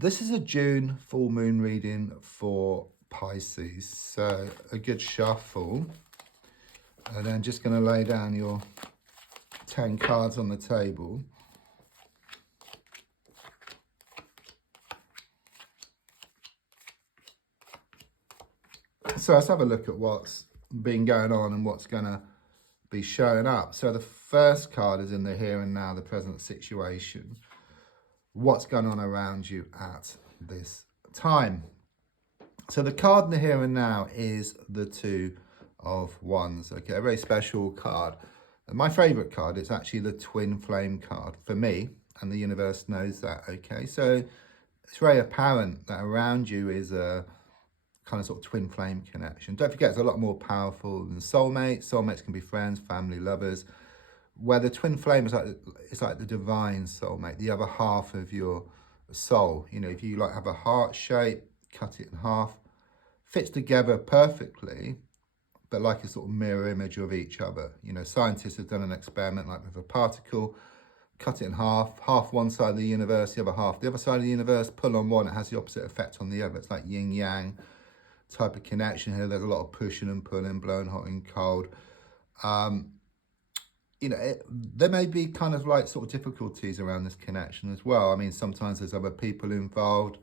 This is a June full moon reading for Pisces, so a good shuffle. And then just going to lay down your 10 cards on the table. So let's have a look at what's been going on and what's going to be showing up. So the first card is in the here and now, the present situation. What's going on around you at this time? So the card in the here and now is the Two of Wands. Okay, a very special card. And my favorite card is actually the Twin Flame card for me, and the universe knows that. Okay, so it's very apparent that around you is a kind of sort of twin flame connection. Don't forget, it's a lot more powerful than soulmates. Soulmates can be friends, family, lovers. Where the twin flame is like the divine soulmate, the other half of your soul. You know, if you like have a heart shape, cut it in half, fits together perfectly, but like a sort of mirror image of each other. You know, scientists have done an experiment like with a particle, cut it in half one side of the universe, the other half the other side of the universe, pull on one, it has the opposite effect on the other. It's like yin yang type of connection here. There's a lot of pushing and pulling, blowing hot and cold. You know, there may be kind of like sort of difficulties around this connection as well. I mean, sometimes there's other people involved,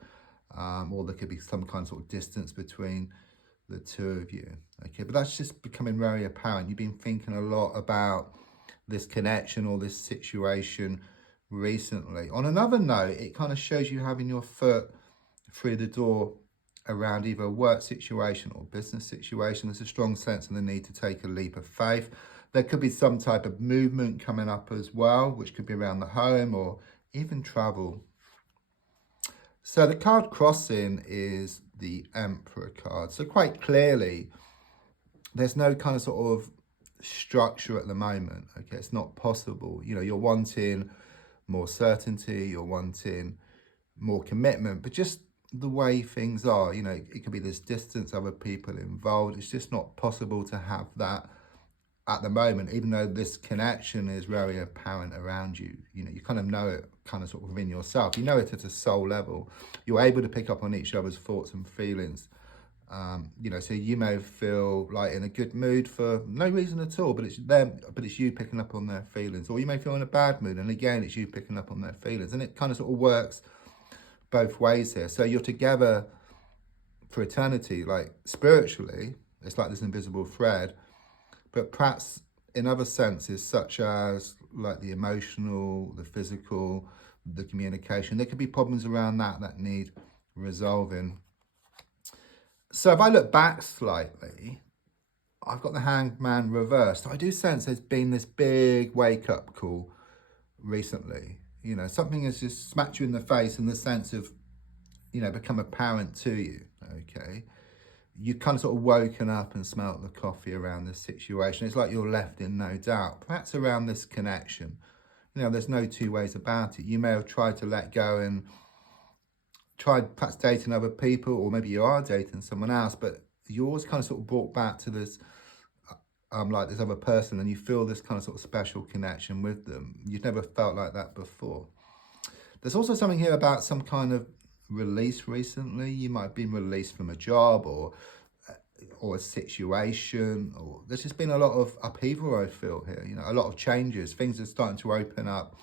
or there could be some kind of sort of distance between the two of you. Okay, but that's just becoming very apparent. You've been thinking a lot about this connection or this situation recently. On another note, it kind of shows you having your foot through the door around either a work situation or business situation. There's a strong sense of the need to take a leap of faith. There could be some type of movement coming up as well, which could be around the home or even travel. So the card crossing is the Emperor card. So quite clearly, there's no kind of sort of structure at the moment. Okay, it's not possible. You know, you're wanting more certainty, you're wanting more commitment, but just the way things are, you know, it could be this distance, other people involved. It's just not possible to have that at the moment, even though this connection is very apparent around you. You know, you kind of know it kind of sort of within yourself. You know it at a soul level. You're able to pick up on each other's thoughts and feelings. You know, so you may feel like in a good mood for no reason at all, but it's them, but it's you picking up on their feelings. Or you may feel in a bad mood, and again, it's you picking up on their feelings. And it kind of sort of works both ways here. So you're together for eternity, like spiritually, it's like this invisible thread. But perhaps in other senses, such as like the emotional, the physical, the communication, there could be problems around that need resolving. So if I look back slightly, I've got the Hanged Man reversed. So I do sense there's been this big wake-up call recently. You know, something has just smacked you in the face in the sense of, you know, become apparent to you, okay? You kind of sort of woken up and smelt the coffee around this situation. It's like you're left in no doubt, perhaps around this connection. You know, there's no two ways about it. You may have tried to let go and tried perhaps dating other people, or maybe you are dating someone else, but you're always kind of sort of brought back to this, like this other person, and you feel this kind of sort of special connection with them. You've never felt like that before. There's also something here about some kind of release recently. You might have been released from a job or a situation, or there's just been a lot of upheaval, I feel here. You know, a lot of changes. Things are starting to open up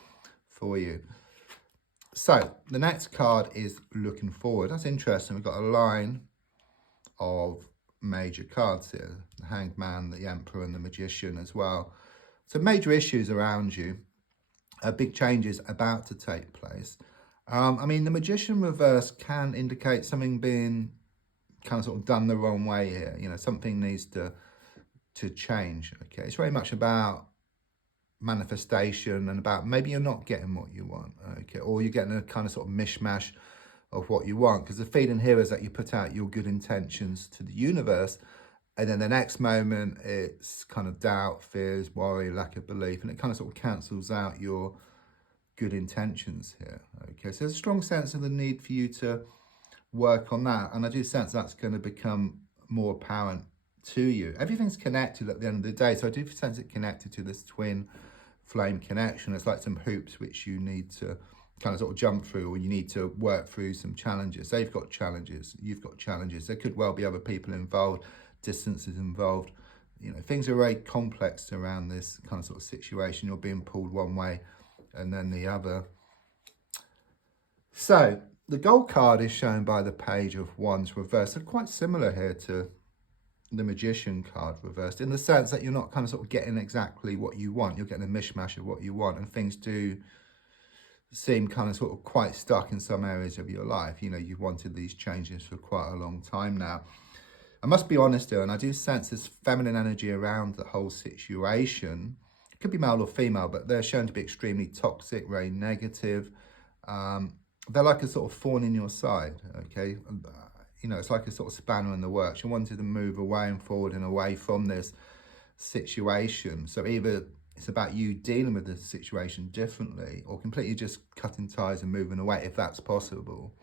for you. So the next card is looking forward. That's interesting. We've got a line of major cards here: the Hanged Man, the Emperor, and the Magician as well. So major issues around you, big changes about to take place. I mean, the Magician reverse can indicate something being kind of sort of done the wrong way here. You know, something needs to change. Okay, it's very much about manifestation and about maybe you're not getting what you want. Okay, or you're getting a kind of sort of mishmash of what you want, because the feeling here is that you put out your good intentions to the universe, and then the next moment it's kind of doubt, fears, worry, lack of belief, and it kind of sort of cancels out your good intentions here. Okay, so there's a strong sense of the need for you to work on that, and I do sense that's going to become more apparent to you. Everything's connected at the end of the day, so I do sense it connected to this twin flame connection. It's like some hoops which you need to kind of sort of jump through, or you need to work through some challenges. They've got challenges, you've got challenges. There could well be other people involved, distances involved. You know, things are very complex around this kind of sort of situation. You're being pulled one way and then the other. So the gold card is shown by the Page of Wands reversed. They're quite similar here to the Magician card reversed, in the sense that you're not kind of sort of getting exactly what you want. You're getting a mishmash of what you want, and things do seem kind of sort of quite stuck in some areas of your life. You know, you've wanted these changes for quite a long time now. I must be honest though, and I do sense this feminine energy around the whole situation. It could be male or female, but they're shown to be extremely toxic, very negative. They're like a sort of thorn in your side, okay? You know, it's like a sort of spanner in the works. You wanted to move away and forward and away from this situation. So either it's about you dealing with the situation differently, or completely just cutting ties and moving away if that's possible.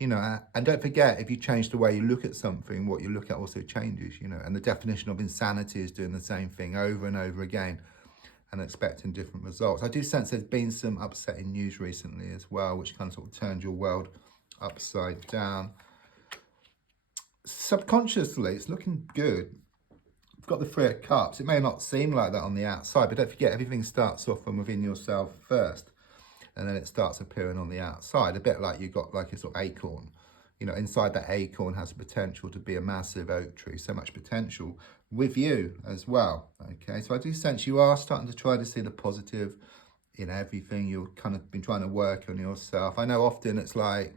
You know, and don't forget, if you change the way you look at something, what you look at also changes, you know, and the definition of insanity is doing the same thing over and over again and expecting different results. I do sense there's been some upsetting news recently as well, which kind of sort of turned your world upside down. Subconsciously, it's looking good. You've got the Three of Cups. It may not seem like that on the outside, but don't forget, everything starts off from within yourself first, and then it starts appearing on the outside, a bit like you've got like a sort of acorn. You know, inside that acorn has the potential to be a massive oak tree, so much potential with you as well, okay? So I do sense you are starting to try to see the positive in everything. You've kind of been trying to work on yourself. I know often it's like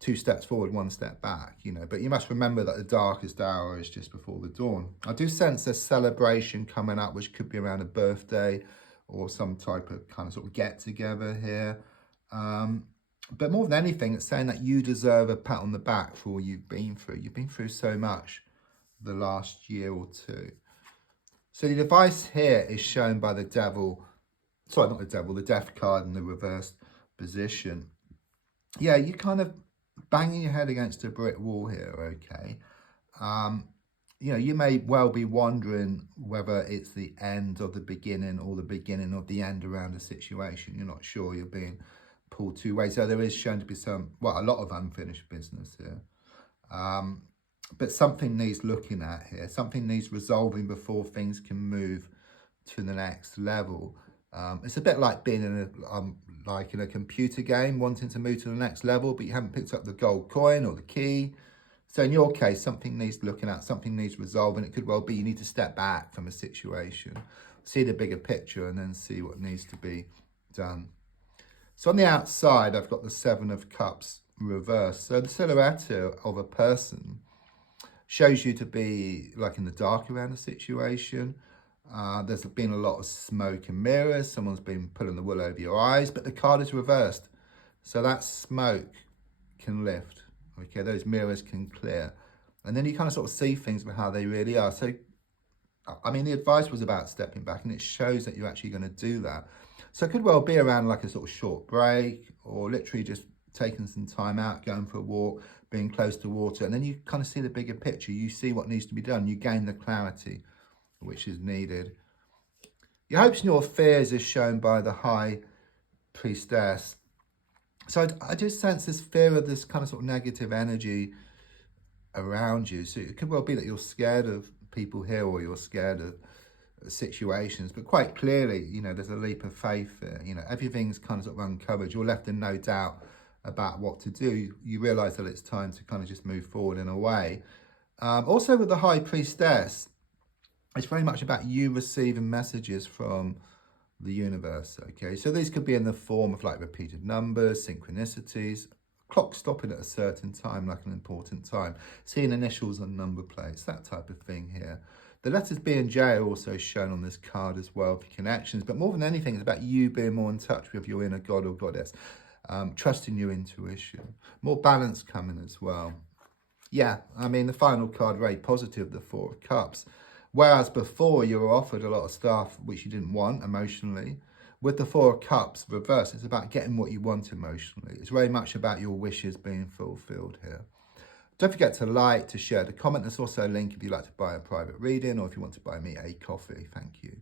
2 steps forward, 1 step back, you know, but you must remember that the darkest hour is just before the dawn. I do sense a celebration coming up, which could be around a birthday or some type of kind of sort of get together here. But more than anything, it's saying that you deserve a pat on the back for all you've been through. You've been through so much the last year or two. So the advice here is shown by the devil, sorry, not the devil, the death card in the reversed position. Yeah, you kind of banging your head against a brick wall here, okay? You know, you may well be wondering whether it's the end of the beginning or the beginning of the end around a situation. You're not sure, you're being pulled 2 ways. So there is shown to be some, well, a lot of unfinished business here. But something needs looking at here. Something needs resolving before things can move to the next level. It's a bit like being in a computer game, wanting to move to the next level, but you haven't picked up the gold coin or the key. So in your case, something needs looking at, something needs resolving. It could well be you need to step back from a situation, see the bigger picture, and then see what needs to be done. So on the outside, I've got the Seven of Cups reversed. So the silhouette of a person shows you to be like in the dark around a situation. There's been a lot of smoke and mirrors. Someone's been pulling the wool over your eyes, but the card is reversed. So that smoke can lift, okay? Those mirrors can clear. And then you kind of sort of see things for how they really are. So, I mean, the advice was about stepping back, and it shows that you're actually going to do that. So it could well be around like a sort of short break, or literally just taking some time out, going for a walk, being close to water. And then you kind of see the bigger picture. You see what needs to be done. You gain the clarity which is needed. Your hopes and your fears is shown by the High Priestess. So I just sense this fear of this kind of sort of negative energy around you. So it could well be that you're scared of people here, or you're scared of situations, but quite clearly, you know, there's a leap of faith there. You know, everything's kind of sort of uncovered. You're left in no doubt about what to do. You realize that it's time to kind of just move forward in a way. Also with the High Priestess, it's very much about you receiving messages from the universe, okay? So these could be in the form of like repeated numbers, synchronicities, clock stopping at a certain time, like an important time, seeing initials on number plates, that type of thing here. The letters B and J are also shown on this card as well for connections, but more than anything, it's about you being more in touch with your inner god or goddess, trusting your intuition, more balance coming as well. Yeah, I mean, the final card, very positive, the Four of Cups. Whereas before you were offered a lot of stuff which you didn't want emotionally, with the Four of Cups reversed, it's about getting what you want emotionally. It's very much about your wishes being fulfilled here. Don't forget to like, to share, to comment. There's also a link if you'd like to buy a private reading, or if you want to buy me a coffee. Thank you.